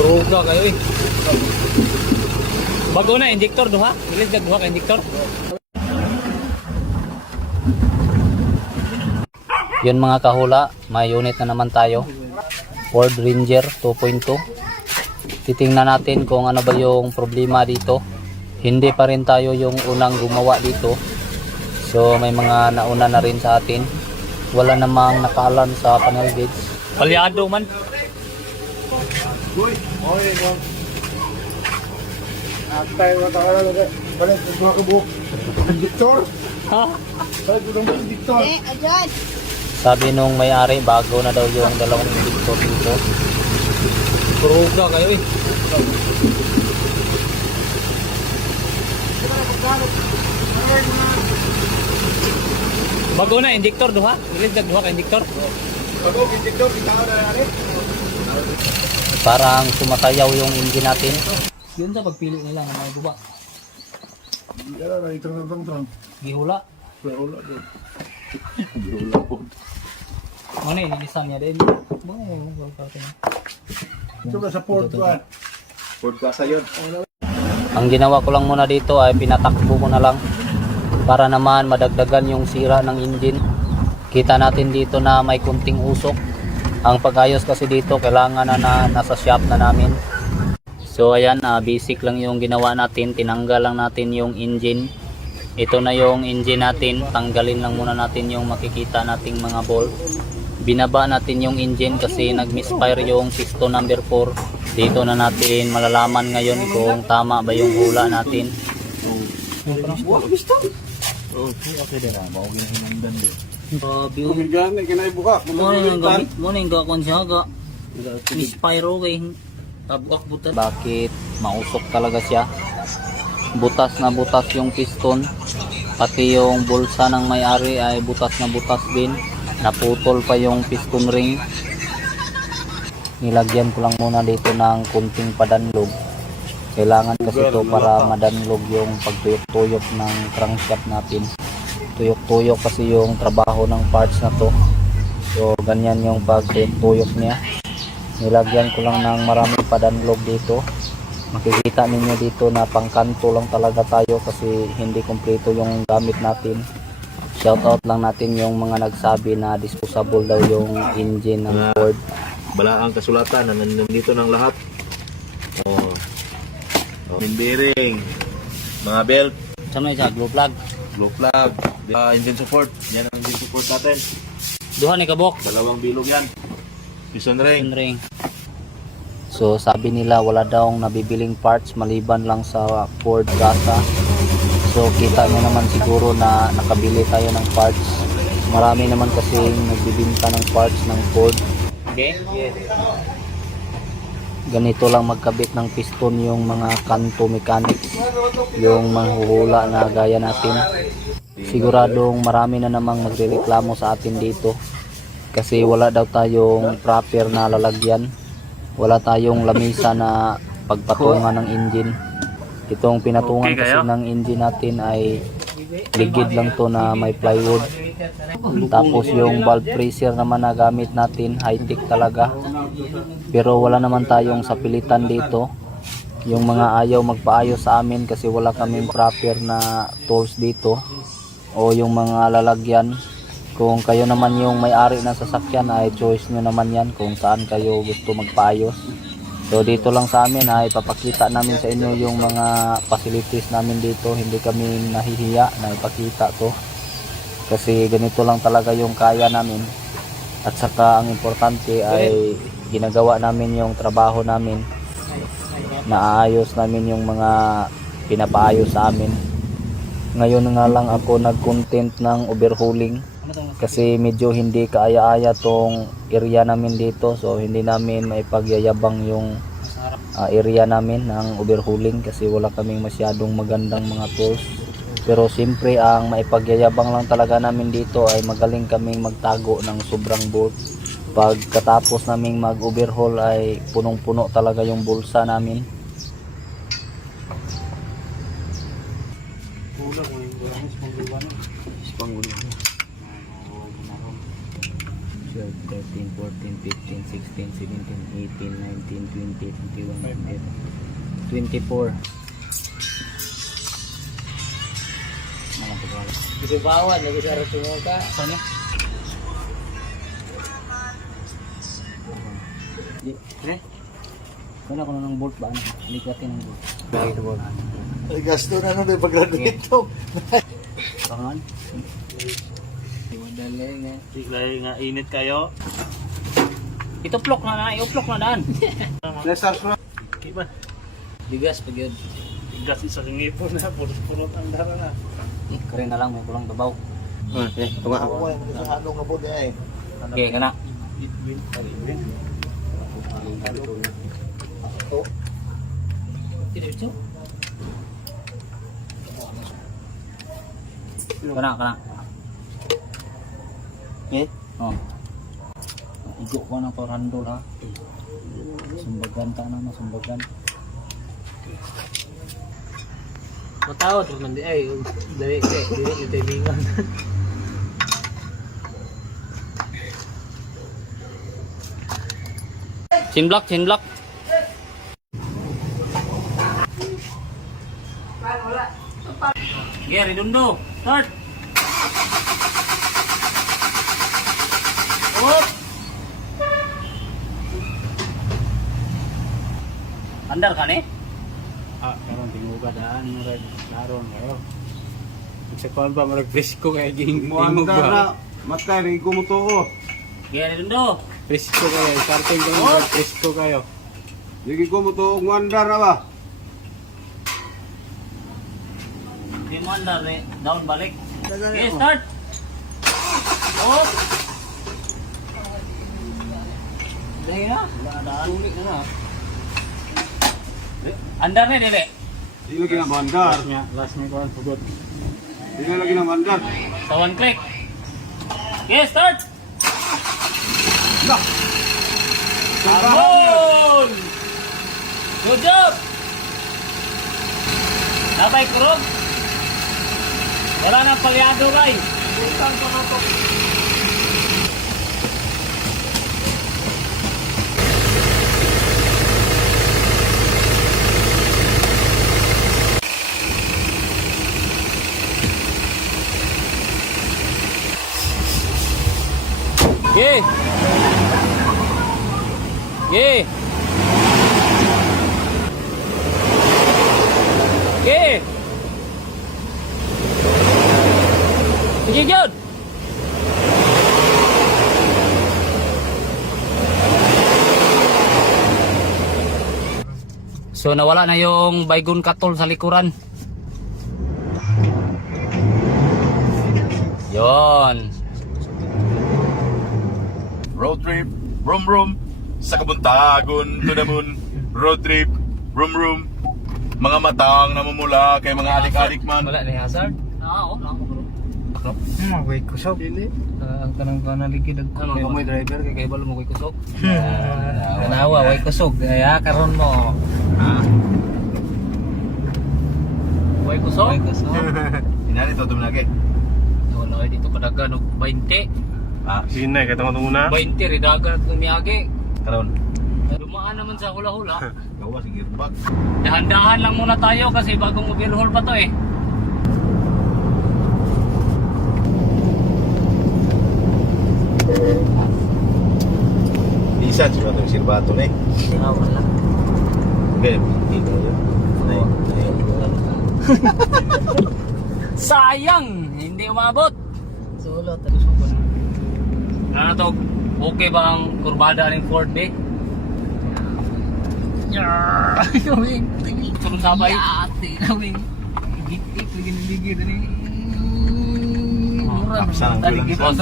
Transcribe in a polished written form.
Droga kayo eh. Bago na injector duha. Bilis duha ka injector. Yun mga kahula, may unit na naman tayo. Ford Ranger 2.2. Titingnan natin kung ano ba yung problema dito. Hindi pa rin tayo yung unang gumawa dito. So may mga nauna na rin sa atin. Wala namang nakalan sa panel gauge. Palyado man. Uy, oy, no. Atay mo ta wala lagi. Balik ko ka buhok. Victor? Ha? Balik ko ng Victor. Ajan. Sabi nung may-ari, bago na daw yung dalawang injector dito. Droga kayo eh. Bago na injector duha. Bilis duha ka injector. Bago Victor, kita na ani. Parang sumasayaw yung engine natin. Yun sa pagpili nila ng mga guba. Hindi na itong. Gihula. Wala do. Ano yun, inisan niya din. Ito ba sa Ford ba? Ford Plaza yun. Ang ginawa ko lang muna dito ay pinatakbo ko na lang para naman madagdagan yung sira ng engine. Kita natin dito na may kunting usok. Ang pag-ayos kasi dito kailangan na nasa shop na namin. So ayan, basic lang yung ginawa natin. Tinanggal lang natin yung engine. Ito na yung engine natin. Tanggalin lang muna natin yung makikita nating mga bolt. Binaba natin yung engine kasi nag-misfire yung piston number 4. Dito na natin malalaman ngayon kung tama ba yung hula natin. Okay din na, mao ginahindan din. Grabe. Gani kinay buka. Muna yung gakon siya ga. Misfire okay. Tabak butas. Bakit mausok talaga siya? Butas na butas yung piston. Pati yung bulsa ng may-ari ay butas na butas din. Naputol pa yung piston ring. Nilagyan ko lang muna dito ng kunting padanlog. Kailangan kasi ito para madanlog yung pagtuyok-tuyok ng crankshaft natin. Tuyok-tuyok kasi yung trabaho ng parts na to. So ganyan yung pagtuyok niya. Nilagyan ko lang ng maraming padanlog dito. Makikita ninyo dito na pangkanto lang talaga tayo kasi hindi kompleto yung gamit natin. Shoutout lang natin yung mga nagsabi na disposable daw yung engine ng Ford. Balaang kasulatan na nandito ng lahat. Main bearing, mga belt, Saan may isa? Glue plug. glow plug, engine support. Yan ang engine support natin. Duha ni kabok. Dalawang bilog yan. Piston ring. Ring. So sabi nila wala daw nabibiling parts maliban lang sa Ford Gaza. So kita nyo naman siguro na nakabili tayo ng parts. Marami naman kasi nagbibinta ng parts ng Ford. Okay? Yes. Ganito lang magkabit ng piston yung mga kanto mechanics. Yung manghuhula na gaya natin. Siguradong marami na namang magrereklamo sa atin dito. Kasi wala daw tayong proper na lalagyan. Wala tayong lamisa na pagpatungan ng engine. Itong pinatungan kasi ng engine natin ay ligid lang to na may plywood. Tapos yung valve freezer naman na gamit natin, high-tech talaga. Pero wala naman tayong sapilitan dito. Yung mga ayaw magpaayos sa amin kasi wala kaming proper na tools dito. O yung mga lalagyan. Kung kayo naman yung may-ari ng sasakyan ay choice nyo naman yan kung saan kayo gusto magpaayos. So dito lang sa amin ay papakita namin sa inyo yung mga facilities namin dito. Hindi kami nahihiya na ipakita to. Kasi ganito lang talaga yung kaya namin. At saka ang importante ay ginagawa namin yung trabaho namin. Naaayos namin yung mga pinapaayos sa amin. Ngayon nga lang ako nag-content ng overhauling. Kasi medyo hindi kaaya-aya tong area namin dito. So hindi namin maipagyayabang yung area namin ng overhauling kasi wala kaming masyadong magandang mga tools. Pero siyempre ang maipagyayabang lang talaga namin dito ay magaling kaming magtago ng sobrang bolt. Pagkatapos naming mag-overhaul ay punong-puno talaga yung bulsa namin. 12, 13, 14, 15, 16, 17, 18, 19, 20, 21, 22, 24. Mga pagwala. Bisa bawan, lagi sa rasungo ka. Saan yan? Di, kaya ko na ng bolt ba? Ano? Likatin ng bolt. Bakit bolt? Ay, gasto na nung pag-graduate to. Pangan? Madali nga. Siglay nga init kayo. Ituplok na na, iuplok na daan. Nasa sa Kiba. Bigas pag yun. Gas isa kang ipon na. Punot ang dara na. Kare na lang, may kulang babaw. tunga ako ay sa anong nga pod ay. Okay, kana. Itwin. Itwin. Diretso. Kana, kana. Eh? Oh. Igo ko ng korandol ha. Sumbagan ta na, sumbagan. Matawad man di ay. Dali yung timingan. Chin block, chin block. Gary Dundo, start. Up. Andar kan eh? Karon tinguga daan murag laron kayo. Sa kon ba murag presko kay ging Mo ano na matay rin ko mo to. Gary Dundo. Presko kayo. Starting ko murag presko kayo. Digi ko mo to ngandar na ba? Di mo andar eh. Down balik. Okay, start. Up. Dahil na. Tulik na. Andar na dili. Di lagi na bandar. Last me kon pugod. Di na lagi na bandar. Sa one click. Okay, start. Amon! Good job! Nabay kurog. Wala nang palyado, Ray. Okay. Okay. Okay. Sige, Jod. So nawala na yung baygon katol sa likuran. Yon. Road trip, room room, sa kabuntagon to the moon. Road trip, room room. Mga matang namumula kay mga adik-adik man. Wala na hazard? Oo, wala ko bro. Wait ko sa pili. Ang kanang kanaligid ang Ano kamoy driver kay balo mo koy kusog. Kanawa way kusog kaya karon mo. Way kusog. Inani to dumlagi. Wala dito kadagan og 20. Ah, Sinay kay tong una. 20 ridagan at miyagi. karon. Dumaan naman sa hula-hula. Gawa si gearbox. Dahan-dahan lang muna tayo kasi bagong mobile haul pa to eh. Isa cuma to sirbato ni. Wala. Okay, dito yun. Sayang, hindi umabot. Solo Ano to? Okay ba ang kurbada ng Ford B? Kaming turun sabay. Kaming gigit lagi ni. Kapsa ang Tadi kulang gitu sa- so